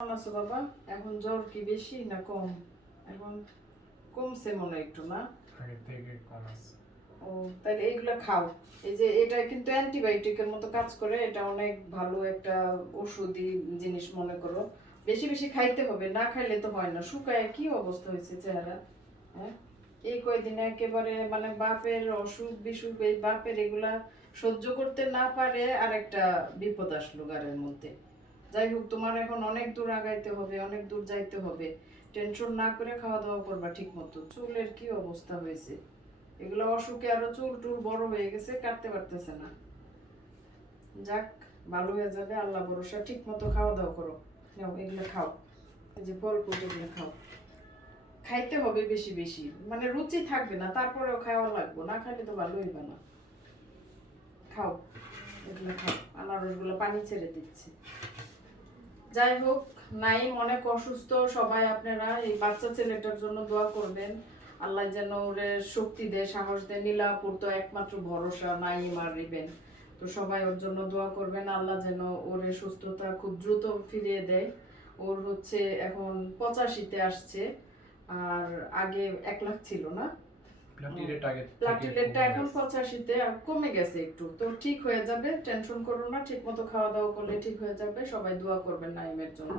কেমন আছো বাবা? এখন জ্বর কি বেশি না কম? এখন কমছে মনে হয় একটু, না? আগের থেকে কম আছে। ও, তাহলে এইগুলা খাও। এই যে এটা কিন্তু অ্যান্টিবায়োটিকের মতো কাজ করে, এটা অনেক ভালো একটা ওষুধি জিনিস মনে করো। বেশি বেশি খাইতে হবে, না খাইলে তো হয় না। শুকায় কি অবস্থা হয়েছে চেহারা, হ্যাঁ? এই কয়দিনে একেবারে মানে বাপের অসুখ বিসুখ, এই বাপের এগুলা সহ্য করতে না পারে আর একটা বিপদ আসলো গাড়ির মধ্যে। যাই হোক, তোমার এখন অনেক দূর আগাইতে হবে, অনেক দূর যাইতে হবে। টেনশন না করে খাওয়া দাওয়া করবা ঠিক মতো। চুলের কি অবস্থা হয়েছে, এগুলো অসুখে আরো চুল টুল বড় হয়ে গেছে, কাটতে পারতেছে না। যাক, ভালো হয়ে যাবে, আল্লাহ ভরসা। ঠিক মতো খাওয়া দাওয়া করো। নাও এগুলো খাও, এই যে ফল ফুল এগুলো খাও। খাইতে হবে বেশি বেশি, মানে রুচি থাকবে না, তারপরেও খাওয়া লাগবে, না খাইলে তো ভালো হইবে না। খাও, এগুলো খাও, আনারসগুলো পানি ছেড়ে দিচ্ছে। যাই হোক, নাইম অনেক অসুস্থ। সবাই আপনারা এই বাচ্চা ছেলেটার জন্য দোয়া করবেন। আল্লাহ যেন ওরে শক্তি দেয়, সাহস দেয়। নীলাপুর তো একমাত্র ভরসা, নাইম আর রিবেন। তো সবাই ওর জন্য দোয়া করবেন, আল্লাহ যেন ওর সুস্থতা খুব দ্রুত ফিরিয়ে দেয়। ওর হচ্ছে এখন 85-তে আসছে, আর আগে 1 লাখ ছিল, না? প্লাটিলেটটা এখন 85-তে কমে গেছে একটু। তো ঠিক হয়ে যাবে, টেনশন করো না। ঠিক মতো খাওয়া দাওয়া করলে ঠিক হয়ে যাবে। সবাই দোয়া করবেন নাইমের জন্য।